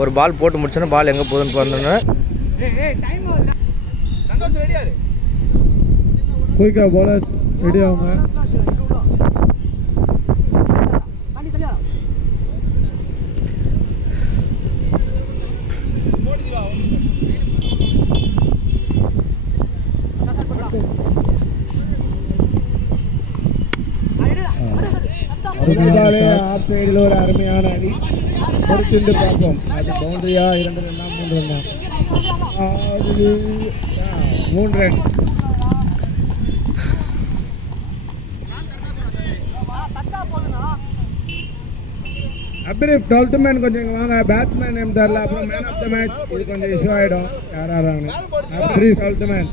ஒரு பால் போட்டு முடிச்சோன்னா பால் எங்கே போகுதுன்னு பார்த்தோன்னா குயிக்கா பாலர்ஸ் ரெடி ஆகுங்க. ஆஃப் சைடில் ஒரு அருமையான அடி பொறுத்து பார்ப்போம். அது பவுண்டரியா 2 ரன்னா 3 ரன்னா 3 ரன். அப்ரீஃப் 12th மேன் கொஞ்சம் இங்கே வாங்க. பேட்ஸ்மேன் நேம் தரல, அப்புறம் மேன் ஆஃப் த மேட்ச் இது கொஞ்சம் இஷ்யூ ஆகிடும். யாராங்க அப்ரீஃப் 12th மேன்.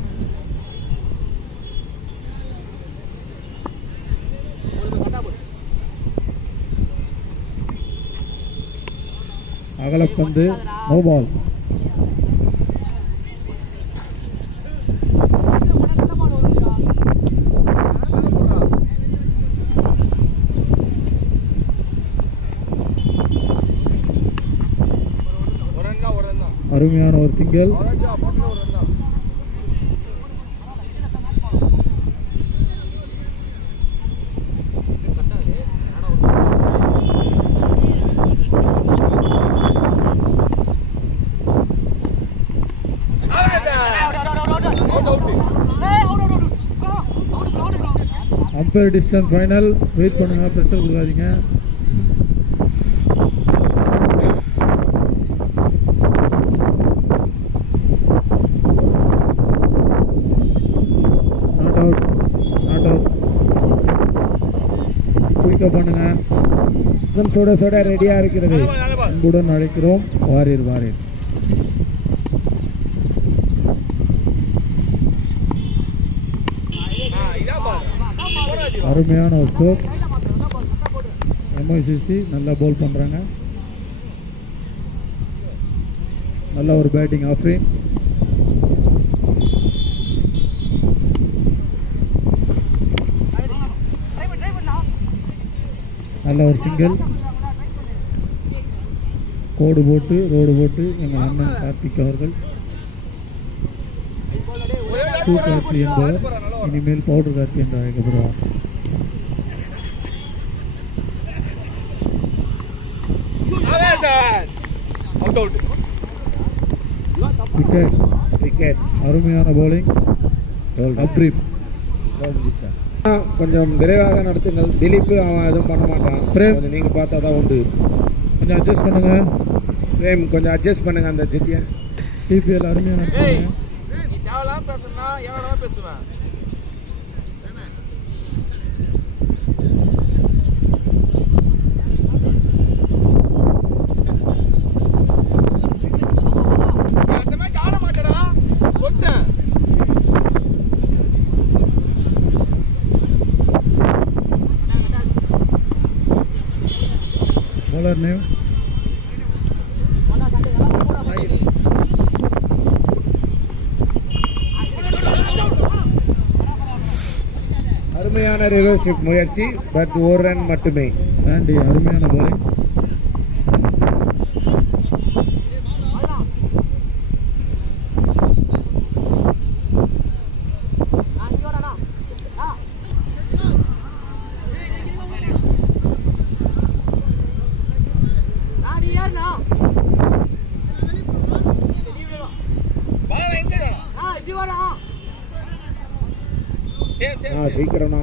அகலப்பந்து நோ பால். அருமையான ஒரு single. Umpire decision final. Wait பண்ணுங்க, ப்ரெஷர் கொடுக்காதீங்க. Not out, not out. குயிக்காக பண்ணுங்க. சுட சுட ரெடியா இருக்கிறது. அன்புடன் அழைக்கிறோம். வாரீர் வாரீர். அருமையான ஒரு ஸ்ட்ரோக். எம்ஐசிசி நல்லா பவுல் பண்ணுறாங்க. நல்ல ஒரு பேட்டிங் ஆஃப்ரீன். நல்ல ஒரு சிங்கிள். கோடு போட்டு ரோடு போட்டு எங்கள் அண்ணன் கார்த்திக் அவர்கள் ஷூ கார்த்தி என்பவர் இனிமேல் பவுடர் கார்த்தி என்று அழைக்கப்படுவார். அருமையான பவுலிங். கொஞ்சம் விரைவாக நடத்துங்கள். திலீப் அவன் எதுவும் பண்ண மாட்டான். பிரேம் நீங்க பார்த்தா தான் உண்டு. கொஞ்சம் அட்ஜஸ்ட் பண்ணுங்க. பிரேம் கொஞ்சம் அட்ஜஸ்ட் பண்ணுங்க. அந்த ஜெட்டியை டிபிஎல் அருமையான பேசுவேன். bowler name அருமையான ரிவர்ஸ் ஷிப் முயற்சி. பட் ஒரு ரன் மட்டுமே. சாண்டி அருமையான bowling. சீக்கிரம்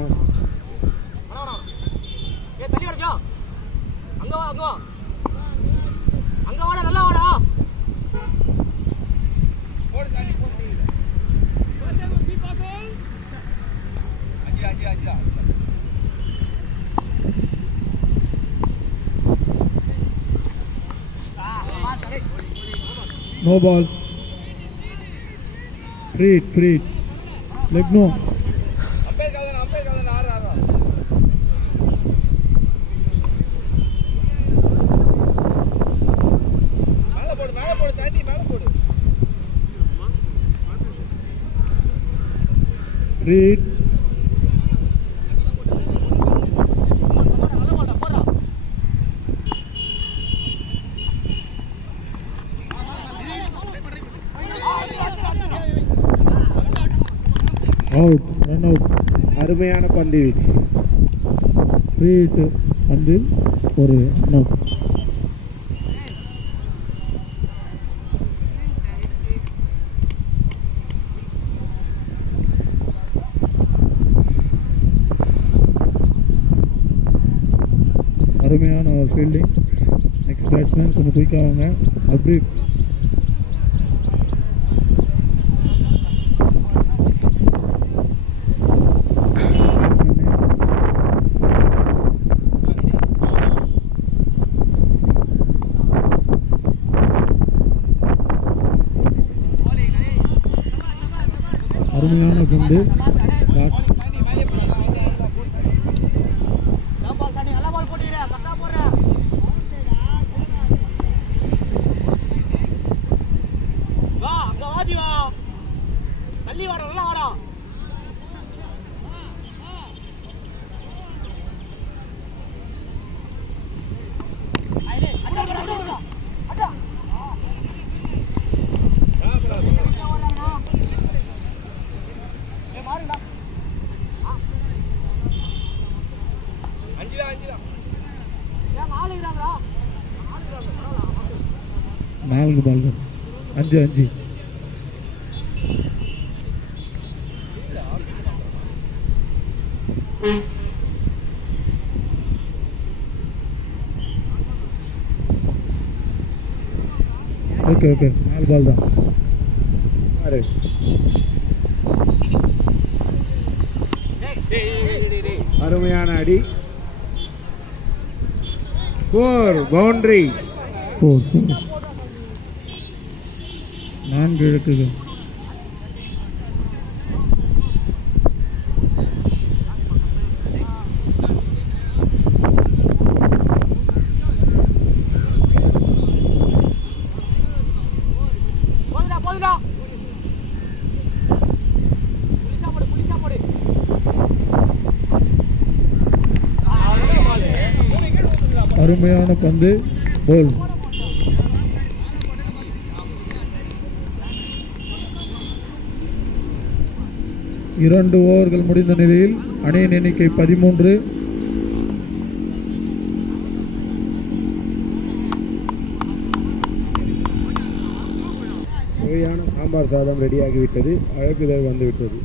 no ball. Free leg no. Read. Out, run out. அருமையான பந்து வீச்சு. ஃப்ரீ ஹிட் பந்து, ஒரு ரன் அவுட். அருமையான ஃபீல்டிங். நெக்ஸ்ட் பேட்ஸ்மேன் கொஞ்சம் குயிக்காக வாங்க. அப்ரீப். அருமையான பந்து. நான்கு பால்கள், 5-5. ஓகே ஓகே, 4 பால் தான். அருமையான அடி. 4 பவுண்டரி. 4 இலக்குகள். அருமையான பந்து, போல். இரண்டு ஓவர்கள் முடிந்த நிலையில் அணியின் எண்ணிக்கை 13. சுவையான சாம்பார் சாதம் ரெடியாகிவிட்டது. அழைப்புதல் வந்துவிட்டது.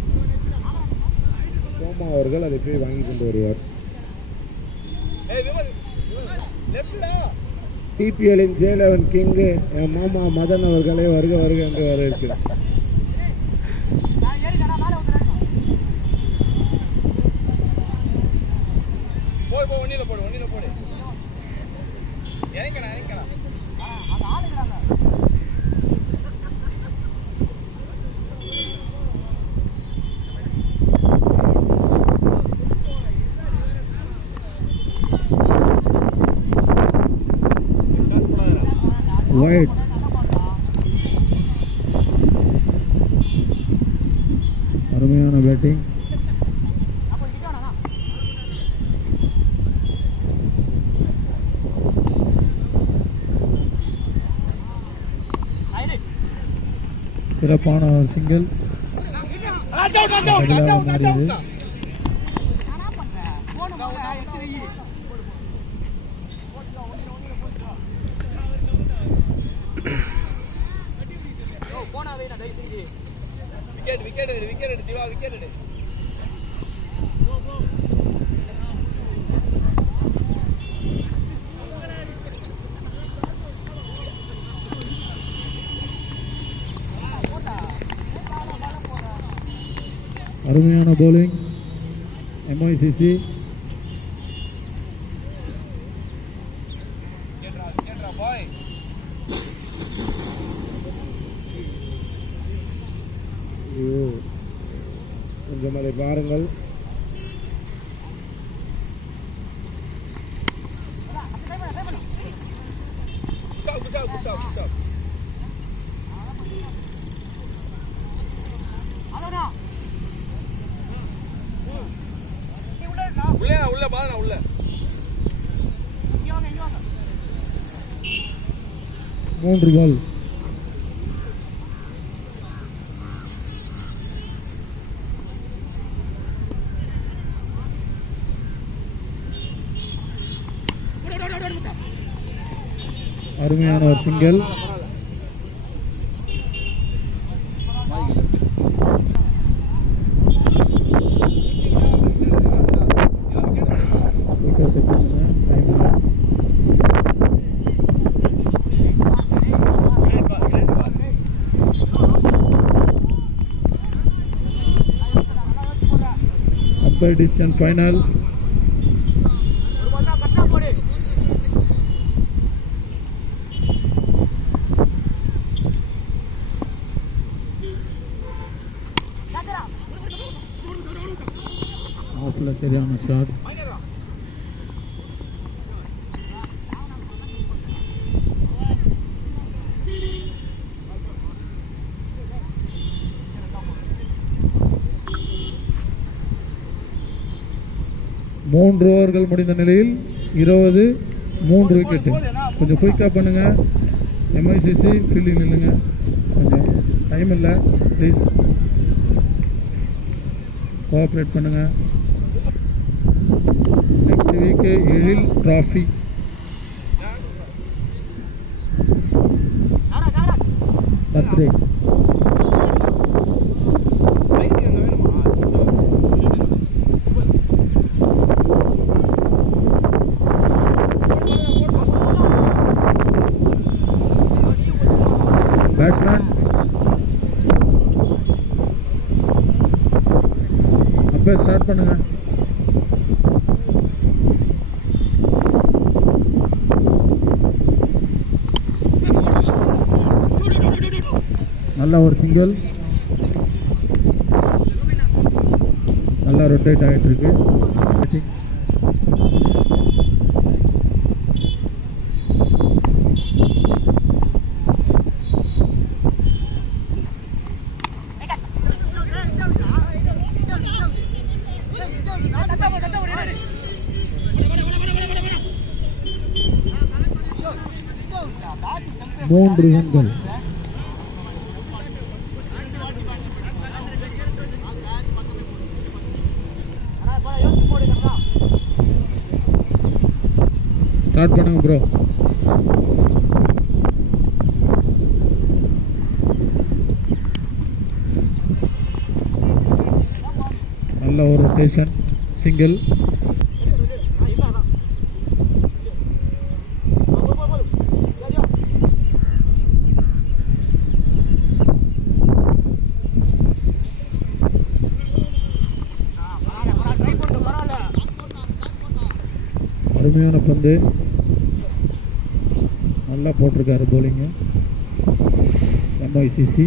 சோமா அவர்கள் அதை போய் வாங்கி கொண்டு வருவார். டிபிஎல்லின் ஜெயலவன் கிங் என் மாமா மதன் அவர்களை வருக வருக என்று வரவேற்கிறார். Wide. அருமையான பேட்டிங். சிறப்பான சிங்கிள். அருமையான bowling MICC. கொஞ்சம் அதை பாருங்கள். உள்ள பாருங்க உள்ள 3 பால். அருமையான ஒரு சிங்கிள். Umpire decision final. Offல சரியான ஷாட். மூன்று ஓவர்கள் முடிந்த நிலையில் 20-3 விக்கெட். கொஞ்சம் குயிக்காக பண்ணுங்க. MICC ஃபீல்டிங் இல்லைங்க, கொஞ்சம் டைம் இல்லை, ப்ளீஸ் கோஆப்ரேட் பண்ணுங்க. நெக்ஸ்ட் வீக் எழில் டிராஃபி பர்த்டே. பேட்ஸ்மேன் அப்போ ஸ்டார்ட் பண்ணுங்க. நல்ல ஒரு சிங்கிள், நல்லா ரொட்டேட் ஆகிட்டு இருக்கு. மூன்று ரன்கள். ஸ்டார்ட் பண்ணுங்க ப்ரோ. நல்ல ஒரு ரொட்டேஷன், சிங்கிள். அருமையான பந்து, நல்லா போட்டிருக்காரு bowling. MICC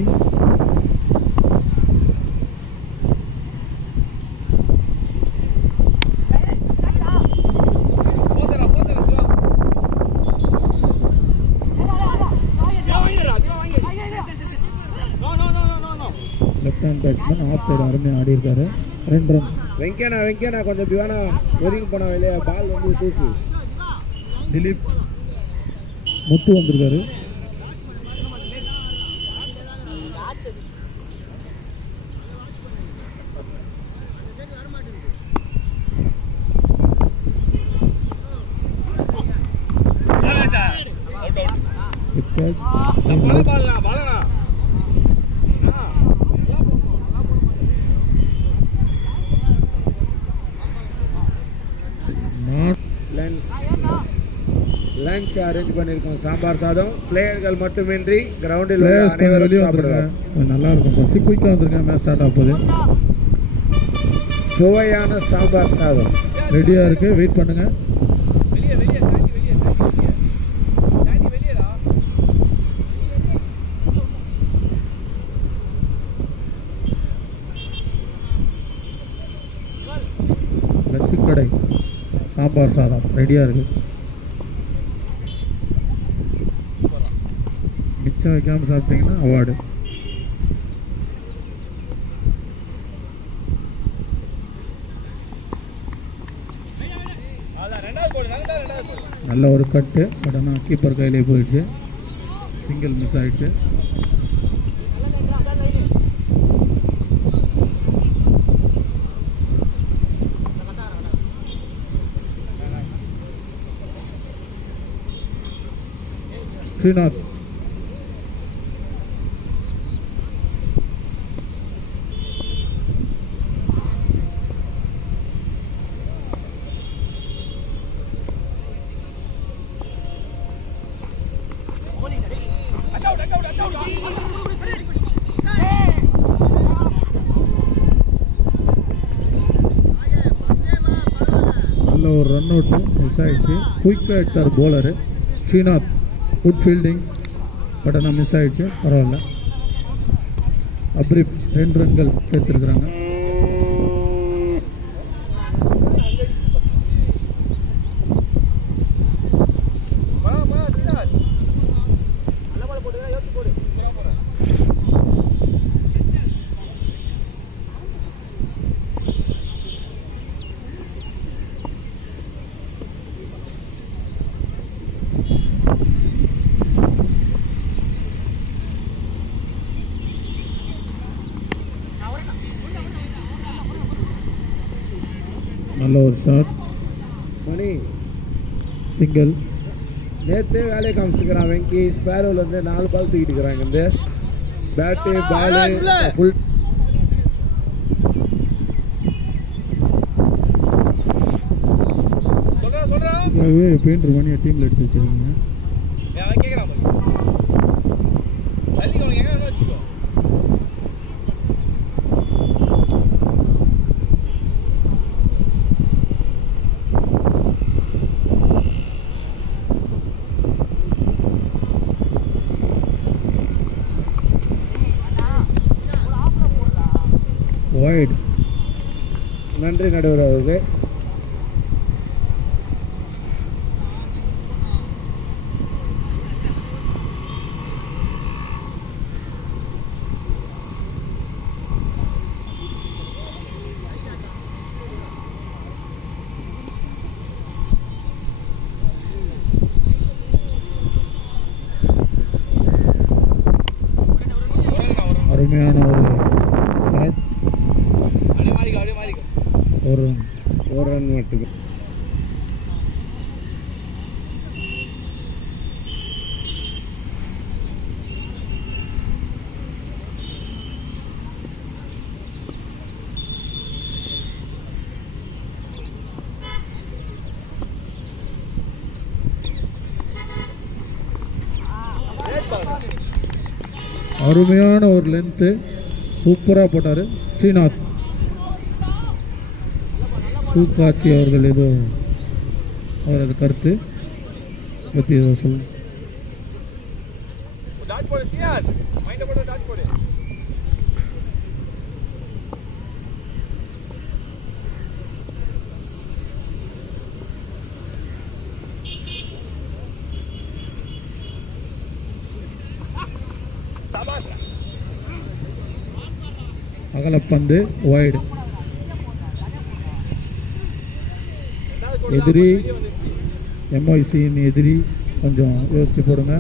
left hand batsman, off side அருமையாக ஆடி இருக்காரு. 2 ரன். வெங்கண்ணா கொஞ்சம் இப்படி வேணா ஒதுங்கி போன வெளியே பால் வந்து தூசி. திலீப் முத்து வந்திருக்காரு. லஞ்ச் அரேஞ்ச் பண்ணியிருக்கோம். சாம்பார் சாதம் பிளேயர்கள் மட்டுமின்றி கிரவுண்டில் வெளியே வந்துருக்கேன். நல்லா இருக்கும். கொஞ்சம் குயிக்காக வந்திருக்கேன். மேட்ச் ஸ்டார்ட் ஆக போகுது. சுவையான சாம்பார் சாதம் ரெடியாக இருக்கு. வெயிட் பண்ணுங்க. லட்சு கடை சாம்பார் சாதம் ரெடியாக இருக்கு. மிச்சம் வைக்காமல் சாப்பிட்டீங்கன்னா அவார்டு. நல்ல ஒரு கட்டு, பட் ஆனால் கீப்பர் கையிலே போயிடுச்சு. சிங்கிள் மிஸ் ஆயிடுச்சு. ஸ்ரீநாத். நல்ல ஒரு ரன் அவுட் மிஸ் ஆயிடுச்சு. குயிக்காக எடுத்தார் bowler Srinath. Good fielding, but ஆனால் மிஸ் ஆயிடுச்சு. பரவாயில்ல. அப்ரிப் 2 ரன்கள் சேர்த்துருக்குறாங்க. நல்ல ஒரு ஷாட். மணி சிங்கிள். நேற்றே வேலையை காமிச்சுக்கிறான் வெங்கி. ஸ்பேரோவில் வந்து 4 பால் தூக்கிட்டு இருக்கிறாங்க. இந்த பேட்டு பாலு ஃபுல் பெயிண்டர் மணியை டீமில் எடுத்து வச்சுருக்கீங்க. வைட். நன்றி நடுவர் அவருக்கு. அருமையான ஒரு ஷாட். ஒரு ரன் மட்டும். அருமையான ஒரு லென்த்து, சூப்பராக போட்டார் ஸ்ரீநாத். சூக்காட்சி அவர்கள் ஏதோ அவரது கருத்து பற்றி ஏதோ சொல்ல. அகலப்பந்து வைடு. எதிரி எம்ஐசியின் எதிரி கொஞ்சம் யோசிச்சு போடுங்க.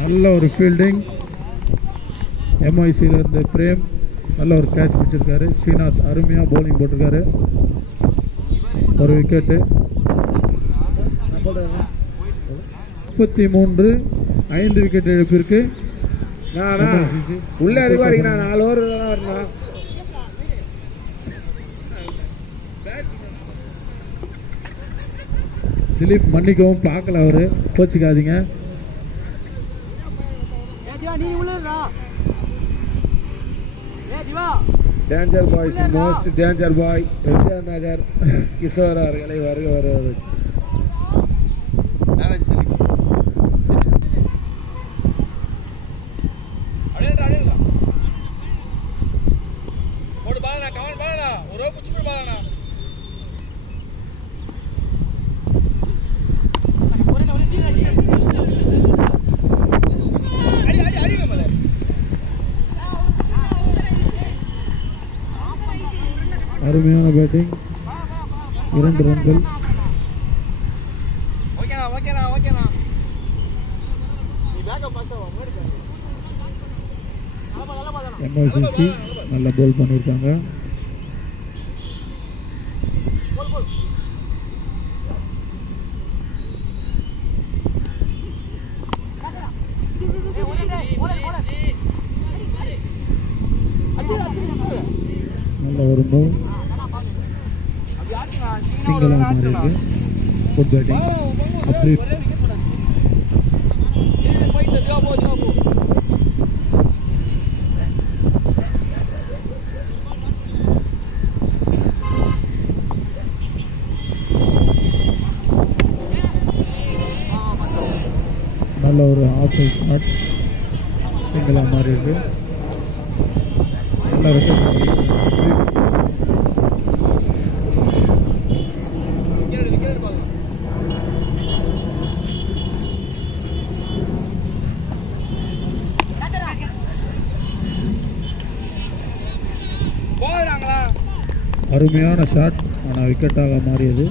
நல்ல ஒரு ஃபீல்டிங் எம்ஐசியிலிருந்து பிரேம். நல்ல ஒரு கேட்ச் பிடிச்சிருக்காரு. ஸ்ரீநாத் அருமையாக பவுலிங் போட்டிருக்காரு. ஒரு விக்கெட்டு. 33, 5 விக்கெட் இழப்பிற்கு. உள்ளே அதுக்கு 4 ஓவர் தான் வரணும். திலீப் மன்னிக்கவும், பார்க்கல அவரு, கோச்சிக்காதீங்க. டேஞ்சர் பாய்ஸ், மோஸ்ட் டேஞ்சர் பாய் விஜயநகர் கிஷோர் அவர்களை வருக வருவது. அருமையான பேட்டிங். 2 ரன்கள். எம்ஐசிசி நல்ல போல் பண்ணியிருக்காங்க. நல்ல ஒரு மூவ் சிங்கிளாக மாறி இருக்கு. Good batting. அப்படி நல்ல ஒரு ஆஃப் ஷாட் சிங்கிளாக மாறி இருக்கு. நல்ல ரெக்கார்ட். அருமையான ஷாட், ஆனால் விக்கெட்டாக மாறியது.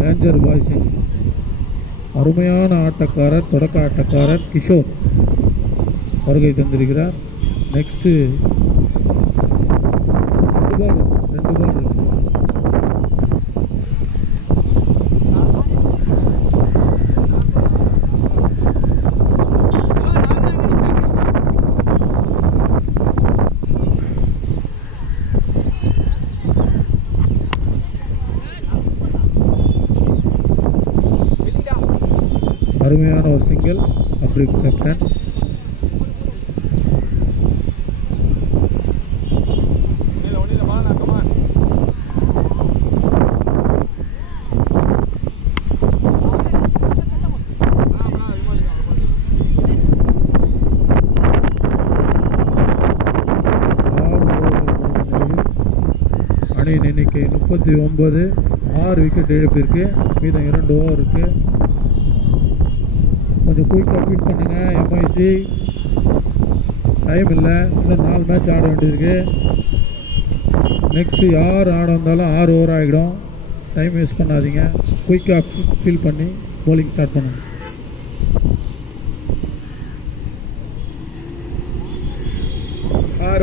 ரேஞ்சர் பாய்ஸின் அருமையான ஆட்டக்காரர், தொடக்க ஆட்டக்காரர் கிஷோர் வருகை தந்திருக்கிறார். நெக்ஸ்ட்டு 2 பால் இருக்கு. அருமையான ஒரு சிங்கிள். அப்படி கேப்டன் அணியின் எண்ணிக்கை 39. 6 விக்கெட் இழப்பிற்கு. மீதம் 2 ஓவர் இருக்கு. கொஞ்சம் குயிக்காக ஃபீட் பண்ணுங்க எம்ஐசி. டைம் இல்லை, இன்னும் 4 மேட்ச் ஆட வேண்டியிருக்கு. நெக்ஸ்ட்டு யார் ஆட வந்தாலும் 6 ஓவர் ஆகிடும். டைம் வேஸ்ட் பண்ணாதீங்க. குயிக்காக ஃபீல் பண்ணி bowling ஸ்டார்ட் பண்ணுங்க.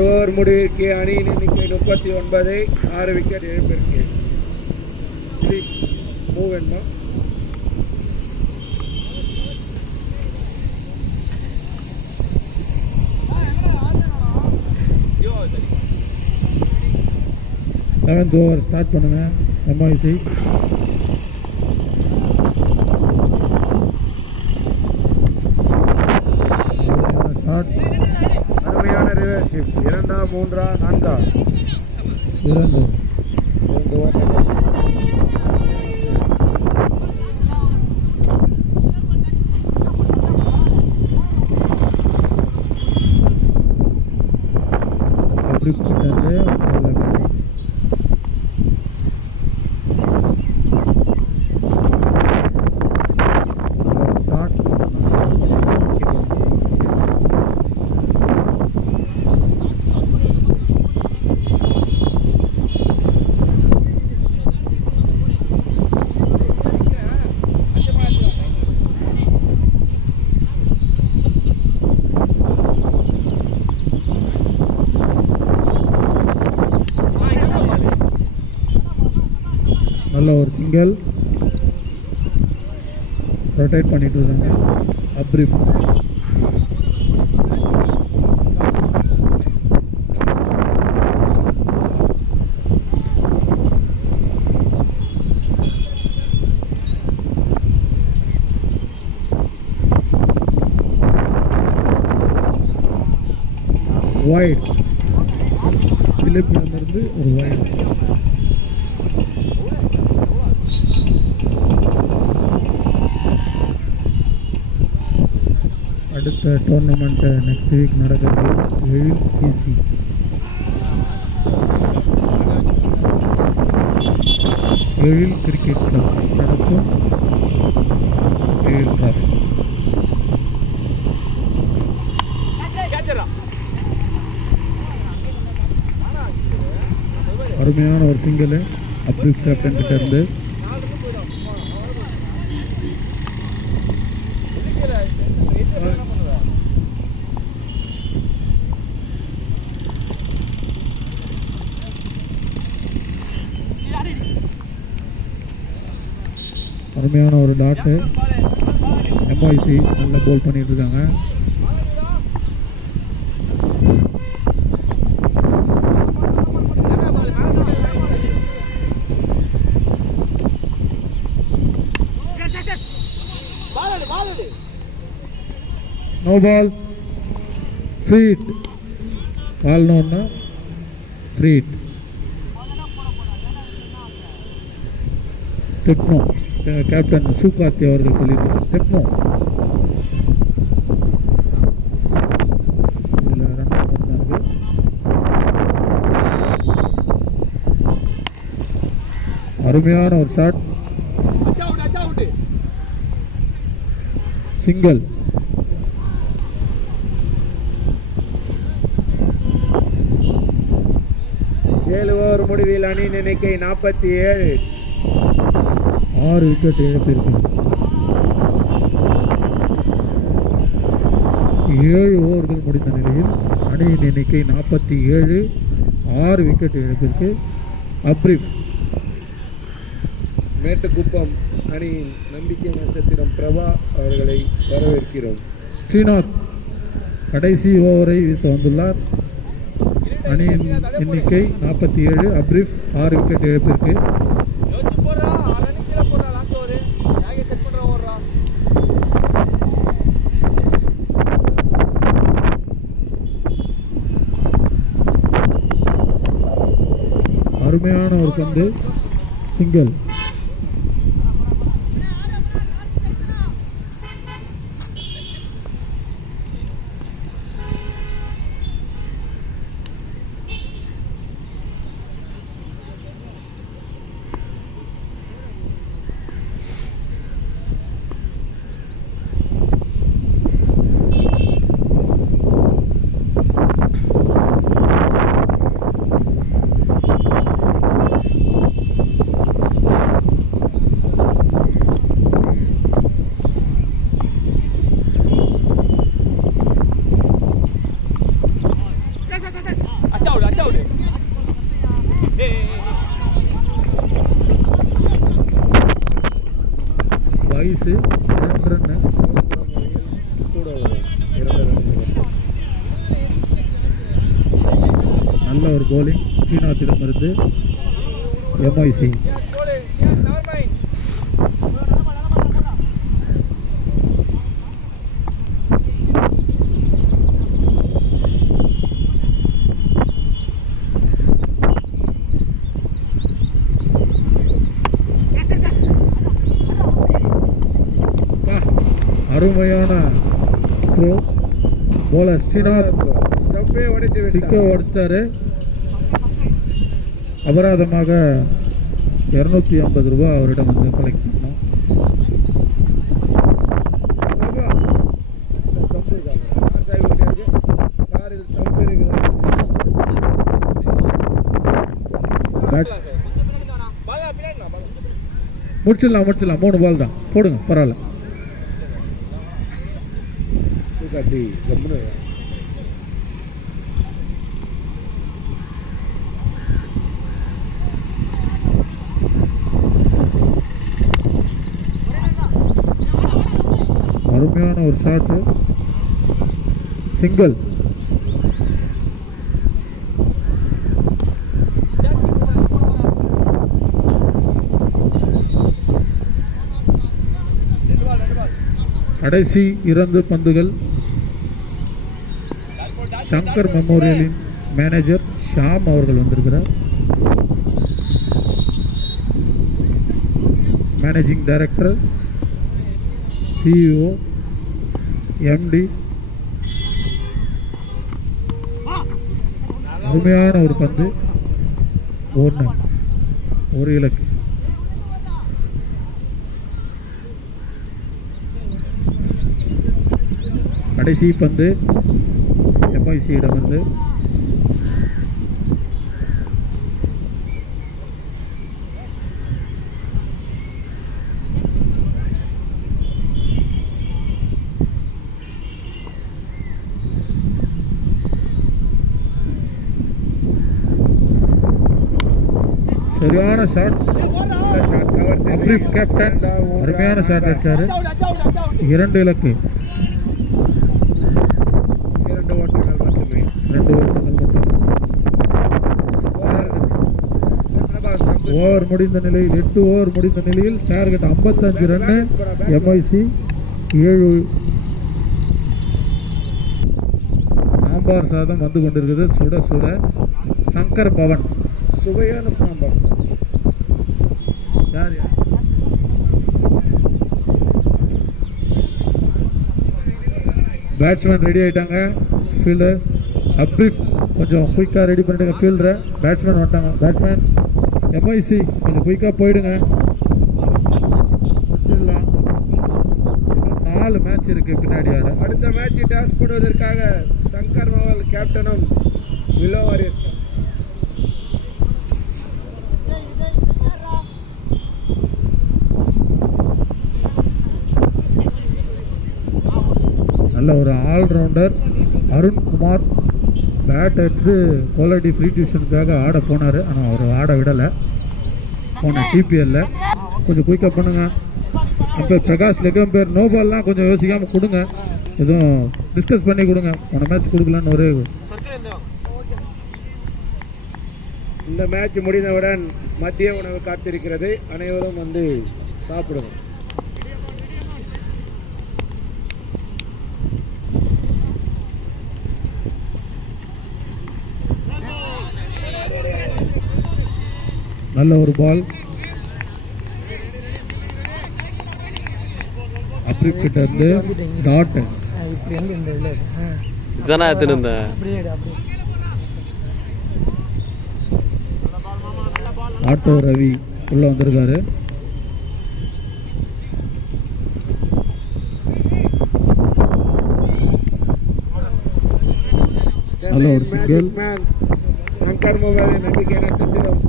ஓவர் முடிவிற்கு அணியின் எண்ணிக்கை 39. 6 விக்கெட் இழப்பிற்கு. மூவ் வேணுமா? செவன்த் ஓவர் ஸ்டார்ட் பண்ணுங்க எம்ஐசி. ஷாட். அருமையான ரிவர்ஸ் ஷிஃப்ட். 2ஆ 3ஆ 4ஆ? 2 ஓவர். அப்படி போட்டாரு. நல்ல ஒரு சிங்கிள். ரொட்டேட் பண்ணிட்டு இருக்காங்க. அப்ரிஃப் வைட். பிலிப்பிடமிருந்து ஒரு வைட். அடுத்த டோர்னமெண்ட் நெக்ஸ்ட் வீக் நடக்கிறது. எழில் சிசி எழில் கிரிக்கெட் கிளப் நடக்கும். அருமையான ஒரு சிங்கிள் அப்துல் கேப்டன் கிட்ட இருந்து. அருமையான ஒரு டாட்டு. எம்ஐசி நல்லா போல் பண்ணிட்டு இருக்காங்க. No ball, free hit. Ball நோன்னா ஃப்ரீ ஹிட். ஸ்டெப்னோ கேப்டன் சுகார்த்தி அவர்கள் சொல்லியிருக்காங்க. ஸ்டெப்னோ இதில் ரன் பண்ணாங்க. அருமையான ஒரு ஷாட், சிங்கிள். ஏழு ஓவர் முடிவில் அணியின் எண்ணிக்கை 47. 6 விக்கெட் இழப்பிற்கு. 7 ஓவர்கள் முடிந்த நிலையில் அணியின் எண்ணிக்கை 47. 6 விக்கெட் இழப்பிற்கு. அப்ரிஃப் மேட்டுக்குப்பம் அணியின் நம்பிக்கை நட்சத்திரம் பிரபா அவர்களை வரவேற்கிறோம். ஸ்ரீநாத் கடைசி ஓவரை வீச வந்துள்ளார். அணியின் எண்ணிக்கை 47. அப்ரிஃப் 6 விக்கெட் இழப்பிற்கு. அருமையான ஒரு பந்து, சிங்கிள். வயசு 2 ரன். நல்ல ஒரு போலிங் ஸ்ரீநாத்திடமிருந்து. எம்ஐசி அருமையான த்ரோ. போலர் ஸ்ரீநாத் சிக்க உடைச்சிட்டாரு. அபராதமாக 250 ரூபாய் அவரிடம் வந்து கலெக்ட் பண்ணோம். முடிச்சிடலாம் 3 பால் தான் போடுங்க, பரவாயில்ல. அருமையான ஒரு ஷாட், சிங்கிள். கடைசி 2 பந்துகள். சங்கர் மெமோரியலின் மேனேஜர் ஷாம் அவர்கள் வந்திருக்கிறார். Managing director, CEO, MD. அருமையான ஒரு பந்து, 1 இலக்கு. கடைசி பந்து எம்ஐசியிடம் வந்து சரியான ஷாட். அப்ரீப் கேப்டன் அருமையான ஷாட் அடிச்சாரு. 2 இலக்கு, 2 ஓட்டங்கள் மட்டுமே. 2 ஓட்டங்கள் மட்டும். ஓவர் முடிந்த நிலையில் 8 ஓவர் முடிந்த நிலையில் டார்கெட் 55 ரன். எம்ஐசி 7. சாம்பார் சாதம் வந்து கொண்டிருக்குது சுட சுட. சங்கர் பவன் சுவையான சாம்பார் சாதம். யார் யார்? பேட்ஸ்மேன் ரெடி ஆயிட்டாங்க. ஃபீல்டர் அப்ரீப் கொஞ்சம் குயிக்காக ரெடி பண்ணிடுங்க. ஃபீல்டரை பேட்ஸ்மேன் வந்துட்டாங்க. பேட்ஸ்மேன் எம்ஐசி கொஞ்சம் குயிக்காக போயிடுங்க. முடிச்சிடலாம். 4 மேட்ச் இருக்கு பின்னாடி ஆட. அடுத்த மேட்ச் டாஸ் போடுவதற்காக சங்கர் பவன் கேப்டனும் வில்லோ வாரியர்ஸ். நல்ல ஒரு ஆல்ரவுண்டர் அருண்குமார் பேட் எடுத்து கோலடி ஃப்ரீ டியூஷனுக்காக ஆட போனார். ஆனால் அவர் ஆட விடலை. போன டிபிஎல்ல கொஞ்சம் குயிக்காக பண்ணுங்க. இப்போ பிரகாஷ் லெகம் பேர் நோபால்லாம் கொஞ்சம் யோசிக்காமல் கொடுங்க. எதுவும் டிஸ்கஸ் பண்ணி கொடுங்க. போன மேட்ச் கொடுக்கலான்னு ஒரு. இந்த மேட்ச் முடிந்தவுடன் மதிய உணவு காத்திருக்கிறது. அனைவரும் வந்து சாப்பிடுங்க. நல்ல ஒரு பால். அப்ரீப் கிட்ட இருந்து டாட். இதுதானே எடுத்துருந்தேன். ஆட்டோ ரவி உள்ள வந்திருக்காரு. நல்ல ஒரு சிங்கிள். சங்கர் மொபைல் நம்பிக்கை நட்சத்திரம்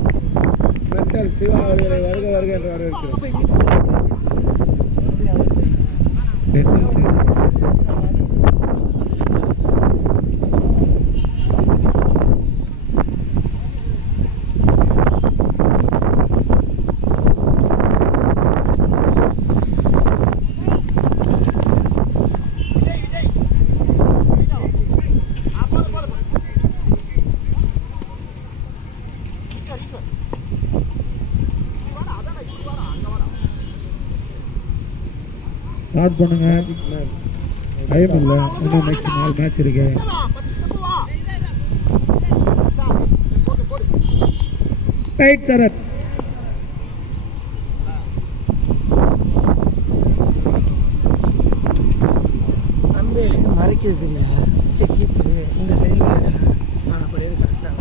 மென்டல் சிவா அவர்களை வருக வருக என்று வரவேற்கிறோம். ஸ்டார்ட் பண்ணுங்க. டைம் இல்லை, இன்னும் நெக்ஸ்ட் 4 மேட்ச் இருக்கு. ரைட் சரத். மறைக்கிறது தெரியுதா? செக் இந்த சைடில் அப்படியே கரெக்டாக.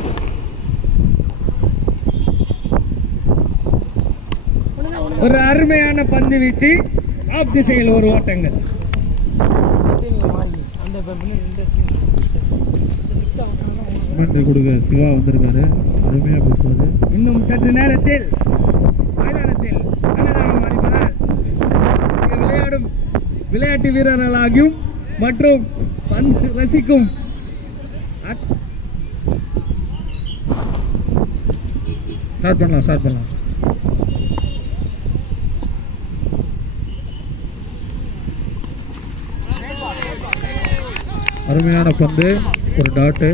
ஒரு அருமையான பந்து வீச்சு. ஆப் திசையில் ஒரு ஓட்டங்கள். கொடுக்க சிவா வந்திருக்காரு. அருமையாக பேசுவாரு. இன்னும் சற்று நேரத்தில் மைதானத்தில் அன்னதானம் அளிப்பதால் விளையாடும் விளையாட்டு வீரர்களாகியும் மற்றும் பந்து ரசிக்கும் ஸ்டார்ட் பண்ணலாம். அருமையான பந்து, ஒரு டாட்டு.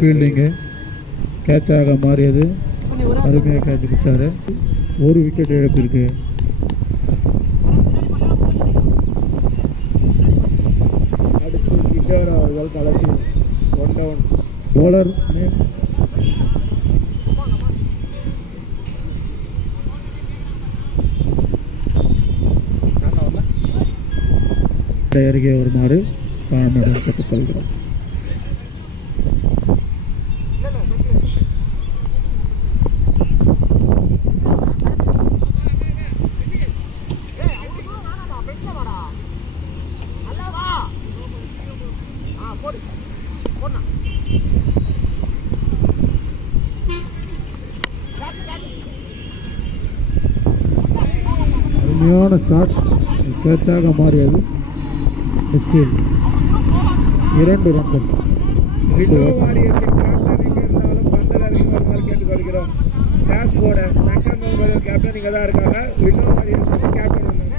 ஃபீல்டிங்கு கேட்சாக மாறியது. அருமையாக கேட்ச் பிடிச்சாரு. ஒரு விக்கெட் இழப்பு இருக்கு. அடுத்து கிஷோர் அவர்கள் களத்தில் 1 டவுன். bowler name அருகே வருமாறு தாழ்மையுடன் கேட்டுக்கொள்கிறோம். அருமையான ஷாட் கேட்சாக மாறியது. மிஸ்கில் 2 ரன்கள். ரிசர்வ் வாரியத்தின் கேப்டன் எங்கே இருந்தாலும் பந்தல் அருகே வருமாறு கேட்டுக்கொள்கிறோம். Dashboard Shankar Mohammed captain இங்கே தான் இருக்காங்க. ரிசர்வ் வாரியத்தின் கேப்டன் வந்தாங்க.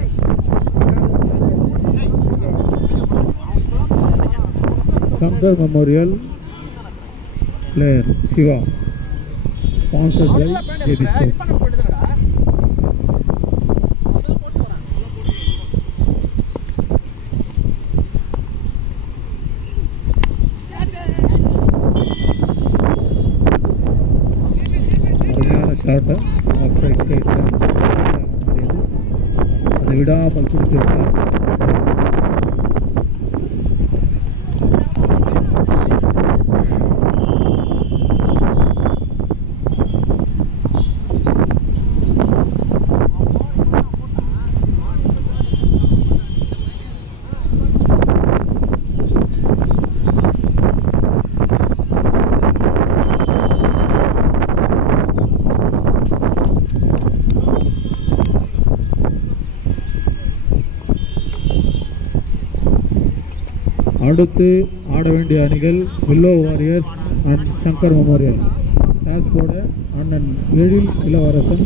Shankar Memorial player Shiva, sponsored by JB Sports. அருமையான ஷாட் ஆஃப் சைட் ஸ்ட்ரைட்டில் அதை விடாமல் கொடுத்திருக்கார். அடுத்து ஆட வேண்டிய அணிகள் willow warriors and Shankar memorial. Toss போட அண்ணன் எழில் இளவரசன்,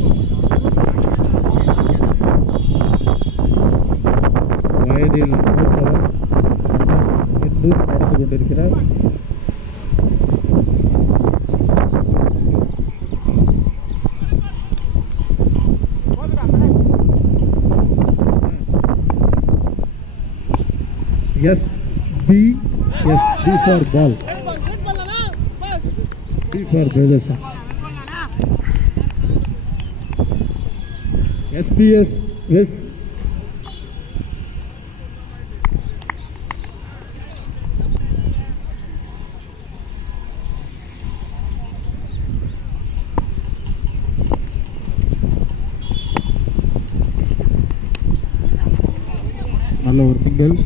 வயதில் மூத்தவர் அண்ணன் என்று நடந்து கொண்டிருக்கிறார். S B for ball. B for Brazil. SPS yes. நல்ல ஒரு single.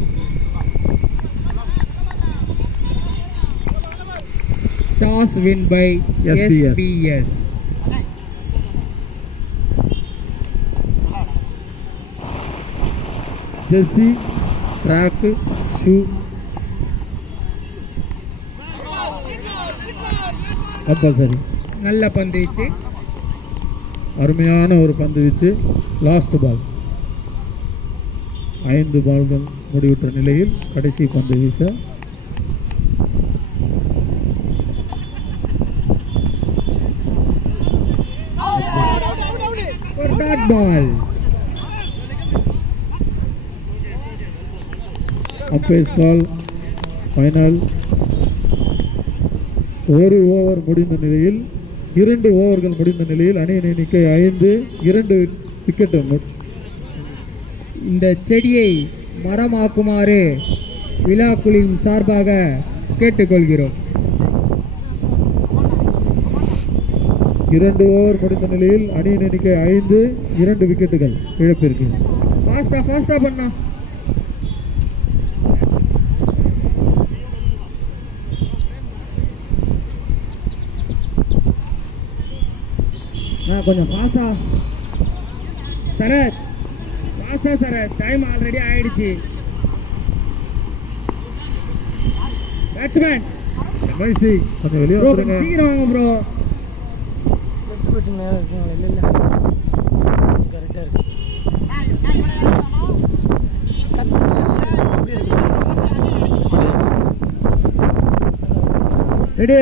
Toss win by SBS. Jersey, track, shoe. Compulsory. நல்ல பந்து வீச்சு, அருமையான ஒரு பந்து வீச்சு. Last ball. 5 பால்கள் முடிவுற்ற நிலையில் கடைசி பந்து வீச that ball. Umpire's call final. ஒரு ஓவர் முடிந்த நிலையில் 2 ஓவர்கள் முடிந்த நிலையில் அணியின் எண்ணிக்கை 5, 2 விக்கெட். இந்த செடியை மரமாக்குமாறு விழாக்குழுவின் சார்பாக கேட்டுக்கொள்கிறோம். 2 ஓவர் முடிந்த நிலையில் அணியின் எண்ணிக்கை 5, 2 விக்கெட்டுகள் இழப்பிற்கு. ஃபாஸ்டா பண்ணா. கொஞ்சம் ஃபாஸ்டா சரத், ஃபாஸ்டா சரத், டைம் ஆல்ரெடி ஆயிடுச்சு. பேட்ஸ்மேன் மைசி கொஞ்சம் வெளியே வந்துருங்க. சீக்கிரம் வாங்க ப்ரோ. கொஞ்சம் நேரம் இருக்குங்களா? இல்லை கரெக்டாக இருக்கு.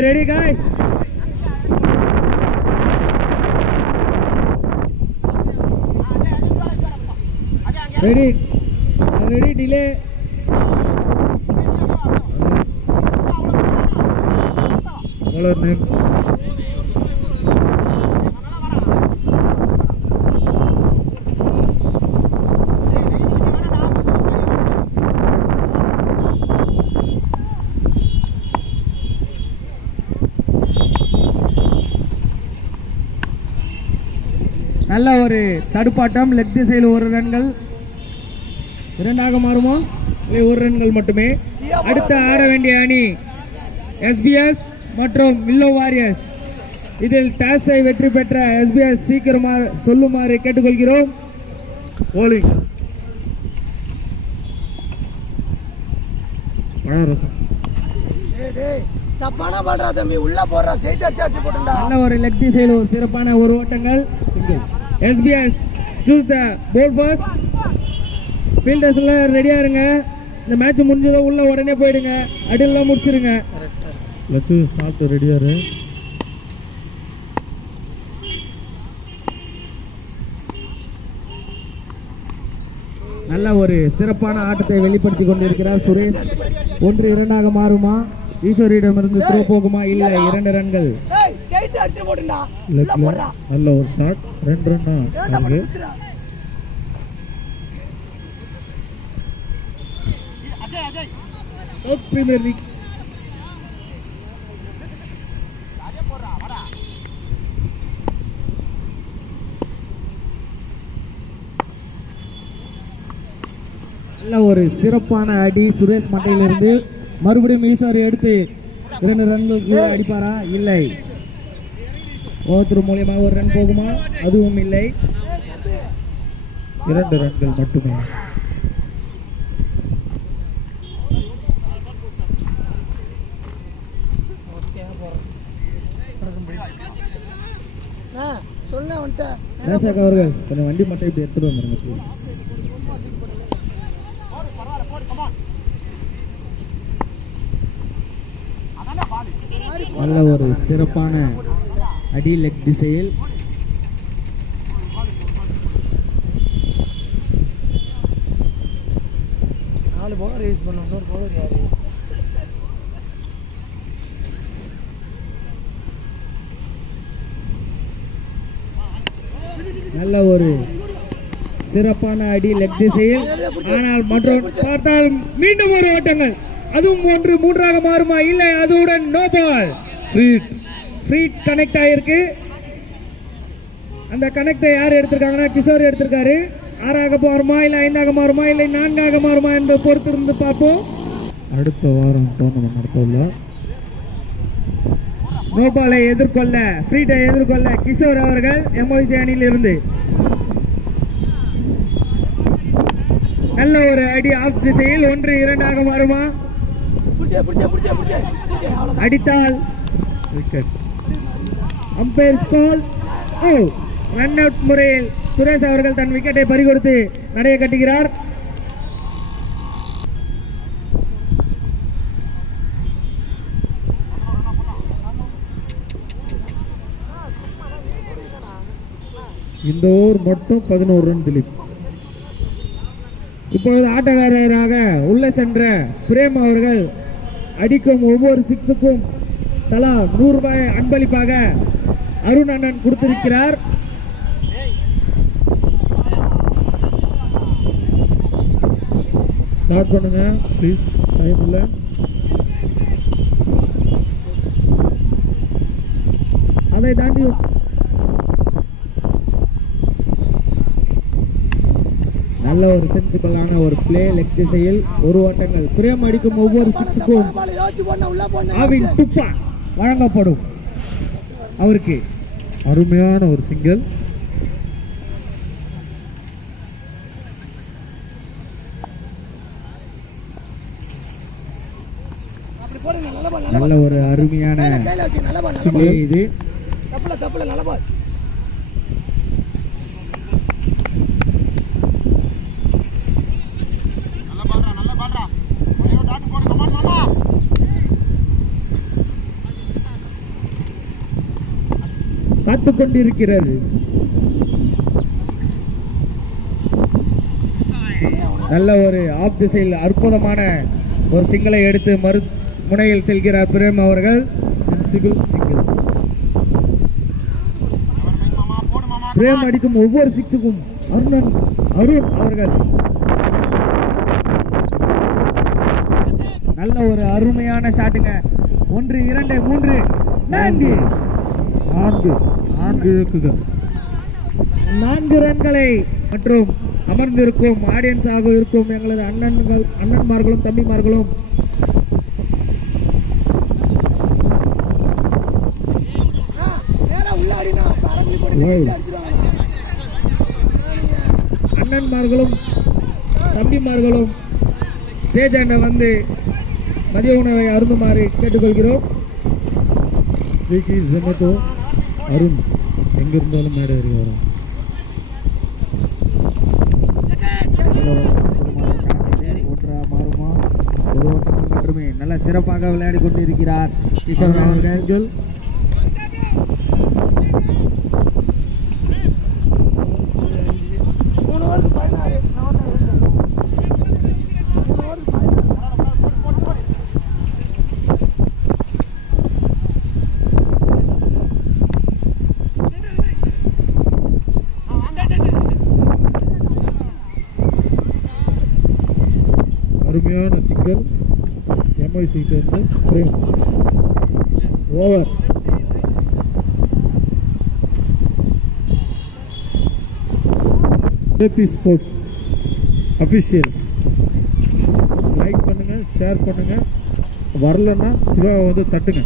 Ready guys. Ready ready delay bowler name நல்ல ஒரு தடுப்பாட்டம். லெக் திசையில் ஒரு ரன்கள், இரண்டாக மாறுமோ ஒரு ரன்கள் மட்டுமே. அடுத்து ஆட வேண்டிய அணி SBS மற்றும் வில்லோ வாரியர்ஸ். இதில் டாஸை வெற்றி பெற்ற SBS சீக்கிரமாக சொல்லுமாறு கேட்டுக்கொள்கிறோம். போலிங் தப்பான பண்றா தம்பி, உள்ள போடுறா, சைட் அடிச்சு போட்டுடா. நல்ல ஒரு லெக் திசையில் ஒரு சிறப்பான ஒரு ஓட்டங்கள். Single. SBS choose the bowl first. Fielders எல்லாம் ரெடியா இருங்க. இந்த மேட்ச் முடிஞ்சதோ உள்ள உடனே போயிடுங்க, அடிலாம் முடிச்சிருங்க. லட்சு சாப்பிட்டு ரெடியா இரு. நல்ல ஒரு சிறப்பான ஆட்டத்தை வெளிப்படுத்தி கொண்டிருக்கிறார் சுரேஷ். 1-2 மாறுமா? ஈஸ்வரியிடமிருந்து த்ரோ போகுமா? இல்லை, 2 ரன்கள். நல்ல ஒரு ஷாட். 2 ரன்னா பிரீமியர் லீக். நல்ல ஒரு சிறப்பான அடி சுரேஷ் மட்டையிலிருந்து. மறுபடியும் ஈஸ்வரி எடுத்து 2 ரன்களுக்கு அடிப்பாரா? இல்லை. ஒவ்வொருத்தர் மூலியமாக ஒரு ரன் போகுமா? அதுவும் இல்லை. 2 ரன்கள் மட்டுமே. சொல்ல அவர்கள் கொஞ்சம் வண்டி மட்டும் இப்படி எடுத்துட்டு வந்துருங்க. நல்ல ஒரு சிறப்பான அடி லெக் திசையில். பவுலர் யூஸ் பண்ணுவோம். ஒரு பவுலர் யாரு? நல்ல ஒரு சிறப்பான அடி லெக் திசையில். ஆனால் மற்றொரு பார்த்தால் மீண்டும் ஒரு ஓட்டங்கள். அதுவும் 1-3 மாறுமா? இல்லை, அதுவுடன் நோ பால். ஃப்ரீட் கனெக்ட் ஆயிருக்கு. அந்த கனெக்டை யார் எடுத்திருக்காங்கன்னா கிஷோர் எடுத்திருக்காரு. 6 மாறுமா? இல்லை 5 மாறுமா? இல்லை 4 மாறுமா என்று பொறுத்திருந்து பார்ப்போம். அடுத்த வாரம் டோர்னமெண்ட் நடத்தவுள்ள நோ பாலை எதிர்கொள்ள, ஃப்ரீட்டை எதிர்கொள்ள கிஷோர் அவர்கள் MOC அணியில் இருந்து நல்ல ஒரு அடி ஆஃப் திசையில். 1-2 மாறுமா? அடித்தால் wicket. Umpire call out. Run out முறையில் சுரேஷ் அவர்கள் தன் விக்கெட்டை பறிகொடுத்து நடைய கட்டுகிறார். இந்த ஓவர் மட்டும் 11 ரன் திலீப். இப்பொழுது ஆட்டக்காரராக உள்ள சென்ற பிரேம் அவர்கள் அடிக்கும் ஒவ்வொரு 6க்கும் தலா 100 ரூபாய் அன்பளிப்பாக அருண் அண்ணன் கொடுத்திருக்கிறார். ஸ்டார்ட் பண்ணுங்க ப்ளீஸ், டைம் இல்லை. அதை தாண்டி நல்ல ஒரு சென்சிபிளான ஒரு பிளே லெக் திசையில். 1 ஓட்டங்கள். பிரேம் அடிக்கும் ஒவ்வொரு 6க்கும் ஆவின் துப்பா வழங்கப்படும் அவருக்கு. அருமையான ஒரு சிங்கிள். நல்ல ஒரு அருமையான இது. காத்துக் கொண்டிருக்கிறது. நல்ல ஒரு ஆப் திசையில் அற்புதமான ஒரு சிங்களை எடுத்து முனையில் செல்கிறார் பிரேம் அவர்கள். சிங்கிள் பிரேம் அடிக்கும் ஒவ்வொரு சிக்ஸுக்கும் அருண் அவர்கள் நல்ல ஒரு அருமையான ஷாட்டுங்க. 1 2 3 4 ரன்களை மற்றும் அமர்ந்திருக்கும் ஆடியன்ஸாக இருக்கும் எங்களது அண்ணன்மார்களும் தம்பிமார்களும் அண்ணன்மார்களும் தம்பிமார்களும் ஸ்டேஜ் அண்ட வந்து மதிய உணவை அருந்துமாறு கேட்டுக்கொள்கிறோம். ஸ்விக்கி ஜொமேட்டோ அருண் எங்கிருந்தாலும் மேடை ஏறி வரும். மாறுமா ஒரு ஓட்டங்கள் மட்டுமே நல்ல சிறப்பாக விளையாடி கொண்டிருக்கிறார் கிஷோர் அவர்கள். அருமையான singer MIC Prem over. AB sports officials like பண்ணுங்க, ஷேர் பண்ணுங்க, வரலன்னா சிவாவை வந்து தட்டுங்க.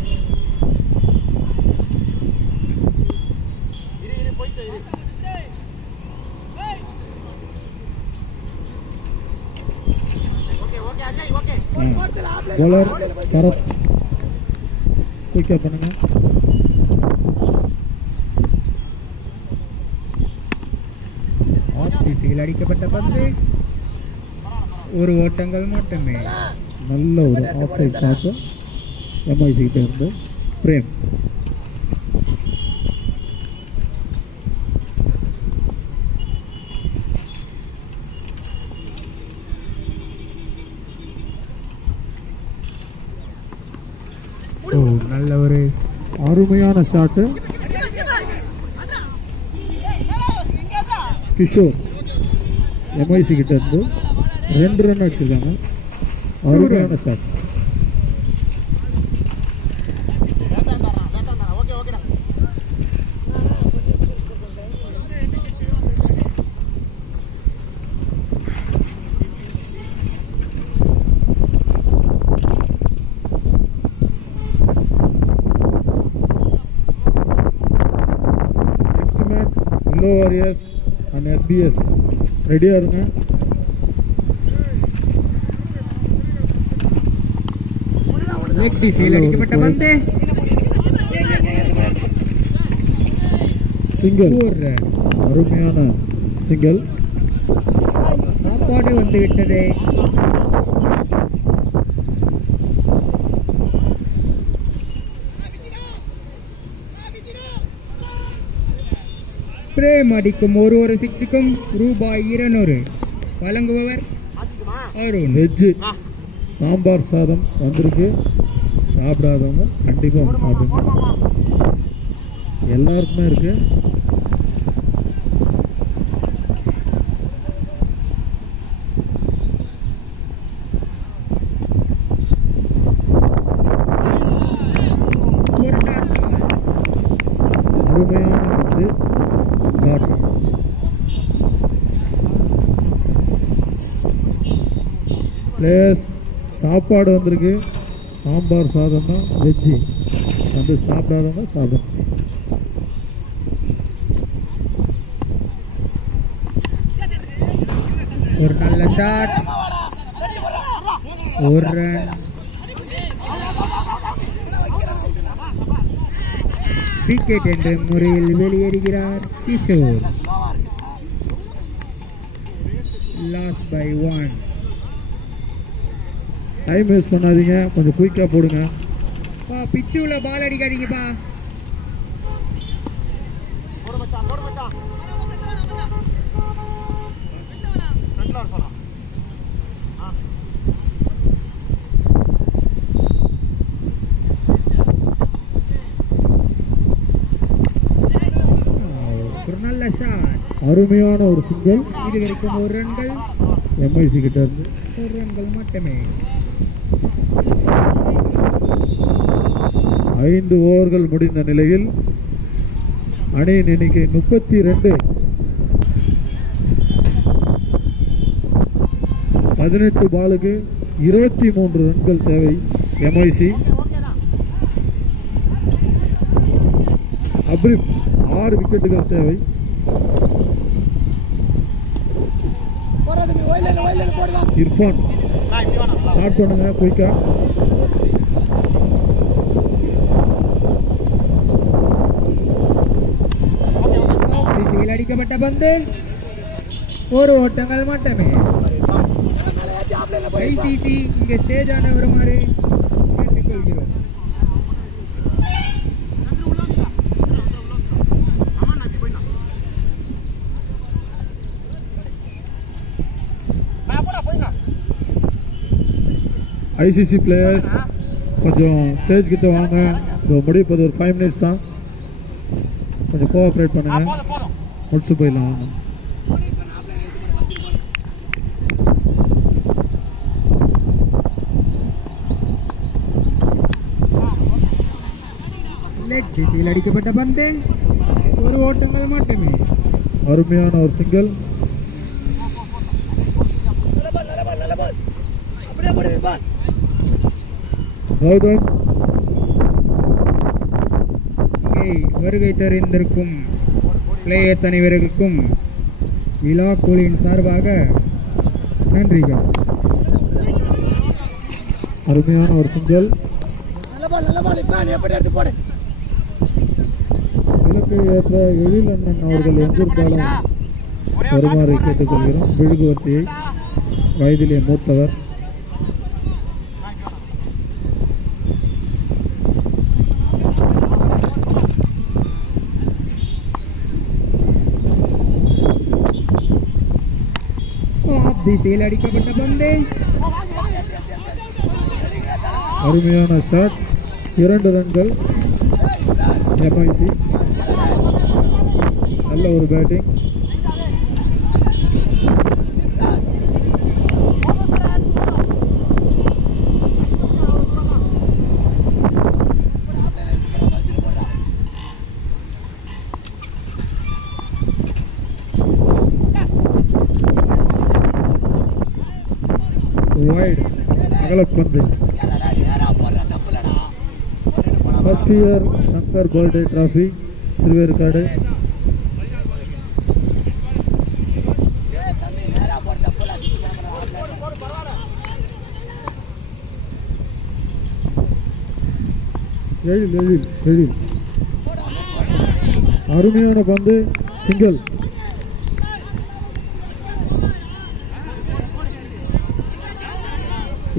बॉलर शरद कोई क्या பண்ணுங்க. திசையில் அடிக்கப்பட்ட பந்து ஒரு ஓட்டங்கள் மட்டுமே. நல்ல ஒரு ஆஃப் சைட் ஷாட் எம்ஐசி கிட்ட இருந்து பிரேம். நல்ல ஒரு அருமையான ஷாட்டு கிஷோர் எம்ஐசி கிட்ட இருந்து 2 ரன் அடிச்சிருக்காங்க. அருமையான shot. Hello Warriors and SBS ரெடியா இருங்க. லெக் திசையில் அடிக்கப்பட்ட பந்து சிங்கிள். அருமையான சிங்கிள். சாப்பாடு வந்து விட்டது. பிரேம் அடிக்கும் ஒரு சிக்ஸுக்கும் ரூபாய் 200 வழங்குபவர் அருண். வெஜ்ஜு சாம்பார் சாதம் வந்திருக்கு. சாப்பிடாதவங்க கண்டிப்பாக சாப்பிடுங்க. எல்லாருக்குமே இருக்கு. அருமையான வந்து பிளேயர்ஸ் சாப்பாடு வந்திருக்கு. சாம்பார் சாதம் தான் வெஜ்ஜு. வந்து சாப்பிடாதவங்க சாப்பிடும். ஒரு நல்ல ஷாட். ஒரு ரன். விக்கெட் என்ற முறையில் வெளியேறுகிறார் Kishore. Last by 1. Time waste பண்ணாதீங்க, கொஞ்சம் குயிக்காக போடுங்க. பிச்சுல பால் அடிக்காதீங்கப்பா. அருமையான ஒரு சிங்கிள். இது வரைக்கும் 1 ரன்கள், எம்ஐசி கிட்ட இருந்து 1 ரன்கள் மட்டுமே. 5 ஓவர்கள் முடிந்த நிலையில் அணியின் எண்ணிக்கை 32. 18 பாலுக்கு 23 ரன்கள் தேவை எம்ஐசி. அப்ரிப் 6 விக்கெட்டுகள் தேவை. இர்ஃபான் ஸ்டார்ட் பண்ணுங்க குயிக்கா. திசையில் அடிக்கப்பட்ட பந்து, 1 ஓட்டங்கள் மட்டுமே. ஐசிசி இங்கே ஸ்டேஜ் ஆன வருமாறு கேட்டுக்கொள்கிறோம். ஐசிசி பிளேயர்ஸ் கொஞ்சம் ஸ்டேஜ் கிட்ட வாங்க. முடிப்பது ஒரு 5 மினிட்ஸ் தான். கொஞ்சம் கோஆப்ரேட் பண்ணுங்க, முடிச்சு போயிடலாம். வாங்க. திசையில் அடிக்கப்பட்ட பந்து, 1 ஓட்டங்கள் மட்டுமே. அருமையான ஒரு சிங்கிள். கௌதம் இங்கே வருகை தருந்திருக்கும் பிளேயர்ஸ் அனைவருக்கும் விழா குழுவின் சார்பாக நன்றிகள். அருமையான ஒரு சிங்கிள். இலக்கை ஏற்ற எழில் அண்ணன் அவர்கள் எங்கிருந்தாலும் வருமாறு கேட்டுக்கொள்கிறோம். விழுகுவர்த்தியை வயதிலே மூத்தவர். திசையில் அடிக்கப்பட்ட பந்து, அருமையான ஷாட். 2 ரன்கள் எம்ஐசி. நல்ல ஒரு பேட்டிங். வைட் அகலப்பந்து. First year Shankar birthday trophy Thiruverkadu. Ezhil அருமையான பந்து, சிங்கிள்.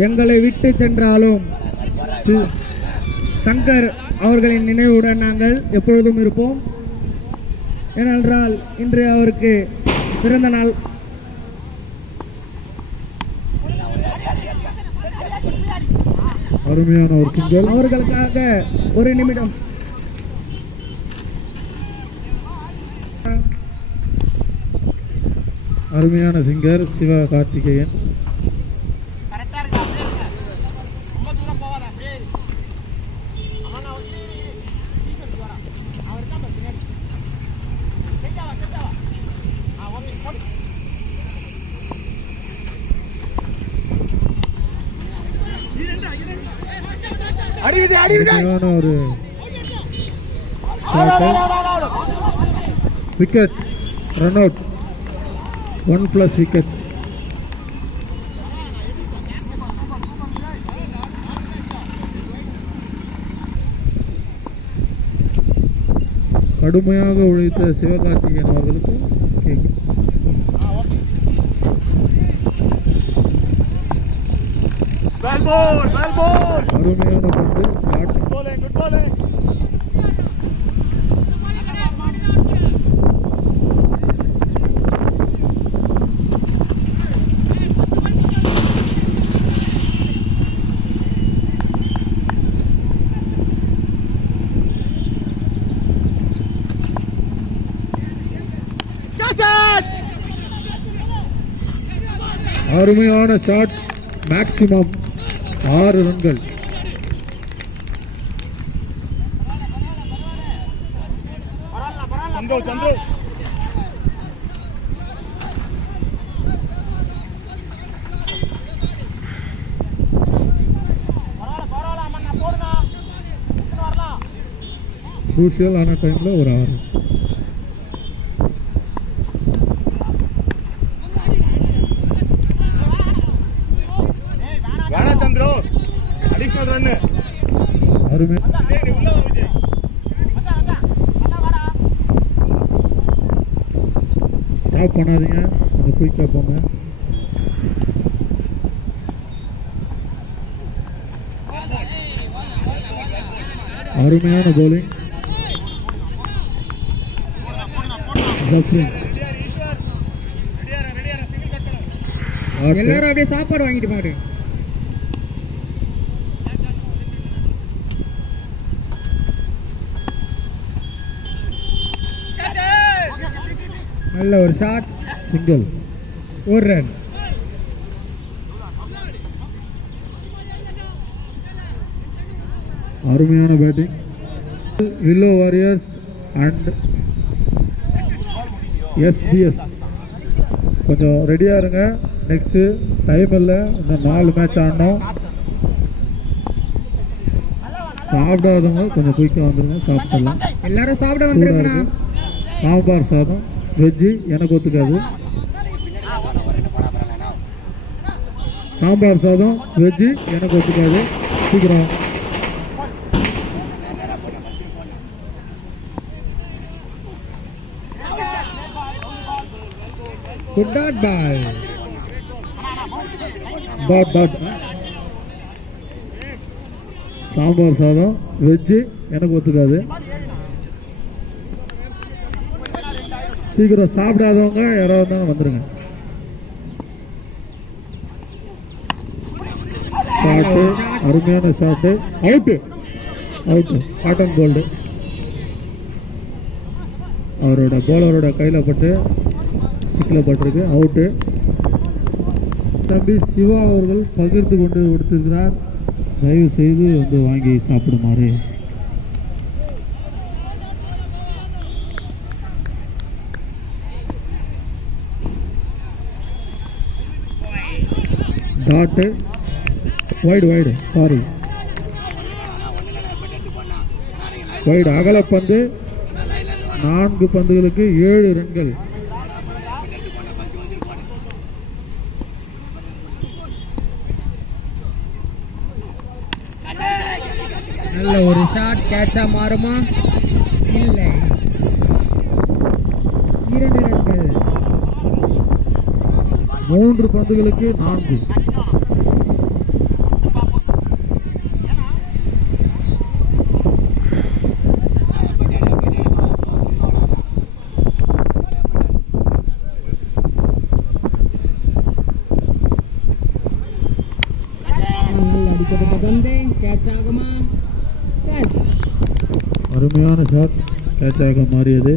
எங்களை விட்டு சென்றாலும் சங்கர் அவர்களின் நினைவுடன் நாங்கள் எப்பொழுதும் இருப்போம். ஏனென்றால் இன்று அவருக்கு பிறந்த நாள். அருமையான ஒரு சிங்கிள். அவர்களுக்காக 1 நிமிடம். அருமையான சிங்கர் சிவா கார்த்திகேயன். அருமையான ஒரு விக்கெட். Run out. 1+ விக்கெட். கடுமையாக உழைத்த சிவகார்த்திகேயன் அவர்களுக்கு கேக். அருமையான பந்து. அருமையான ஷாட். மேக்சிமம் 6 ரன்கள். குரூஷியல் ஆன டைம்ல ஒரு 6. அருமை. ஸ்டாப் பண்ணாதீங்க, கொஞ்சம் குயிக்காக போங்க. அருமையான bowling. ஜஃப்ரின். எல்லாரும் அப்படியே சாப்பாடு வாங்கிட்டு பாரு. நல்ல ஒரு ஷாட். சிங்கிள். ஒரு ரன். அருமையான batting. Willow warriors and SBS கொஞ்சம் ரெடியாக இருங்க. நெக்ஸ்ட்டு டைம் இல்லை, இன்னும் 4 மேட்ச் ஆடணும். சாப்பிடாதவங்க கொஞ்சம் குயிக்காக வந்துடுங்க, சாப்பிடலாம். எல்லாரும் சாப்பிட வந்துருங்கண்ணா. சாம்பார் சாதம் வெஜ்ஜு எனக்கு ஒத்துக்காது. சாம்பார் சாதம் வெஜ்ஜு எனக்கு ஒத்துக்காது. சீக்கிரம். குட் டாட் பாய். டாட். சாம்பார் சாதம் வெஜ்ஜு எனக்கு ஒத்துக்காது. சீக்கிரம் சாப்பிடாதவங்க யாராவது இருந்தாலும் வந்துடுங்க. ஷாட்டு. அருமையான ஷாட்டு. அவுட்டு. Cotton bolt. அவரோட போலரோட கையில் பட்டு ஸ்டிக்கில் பட்டிருக்கு. அவுட்டு. தம்பி சிவா அவர்கள் பகிர்ந்து கொண்டு கொடுத்திருக்கிறார். தயவு செய்து வந்து வாங்கி சாப்பிடுமாறு. டாட்டு. Wide sorry wide. அகலப்பந்து. 4 பந்துகளுக்கு 7 ரன்கள். நல்ல ஒரு ஷாட். கேட்சா மாறுமா? இல்லை. 2 ரன்கள். 3 பந்துகளுக்கு 4. அடிக்கப்பட்ட பந்து கேட்ச் ஆகுமா? கேட்ச். அருமையான ஷாட். கேட்ச் ஆக மாறியது.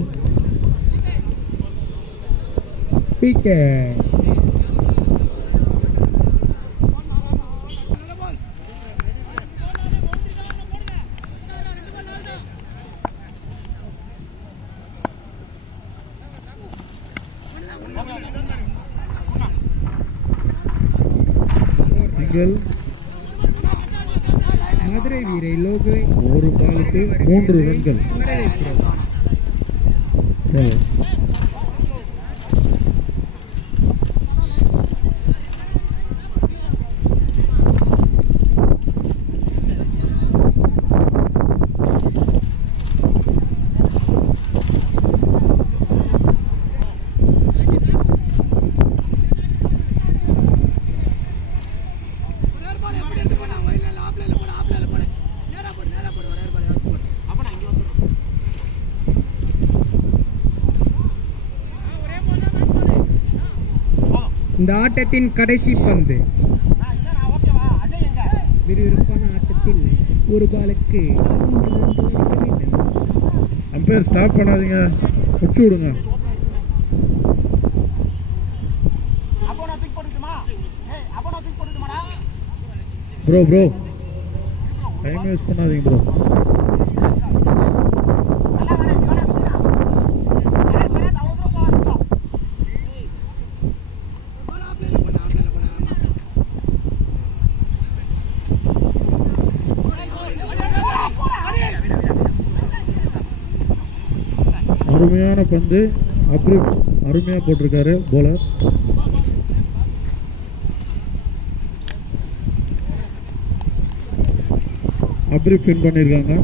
விக்கெட். சிங்கிள். மதுரை வீரை லோகோ ஒரு பாலுக்கு 3 ரன்கள். வரவேற்கிறது. இந்த ஆட்டத்தின் கடைசி பந்து. விறுவிறுப்பான ஆட்டத்தில் ஒரு பாலுக்கு 3 ரன்கள் எடுக்க வேண்டும். அம்பையர் ஸ்டாப் பண்ணாதீங்க, வச்சு விடுங்க. ப்ரோ டைம் வேஸ்ட் பண்ணாதீங்க ப்ரோ. அருமையான பந்து, அப்படி அருமையாக போட்டிருக்காரு போலர். அப்படி பின் பண்ணியிருக்காங்க.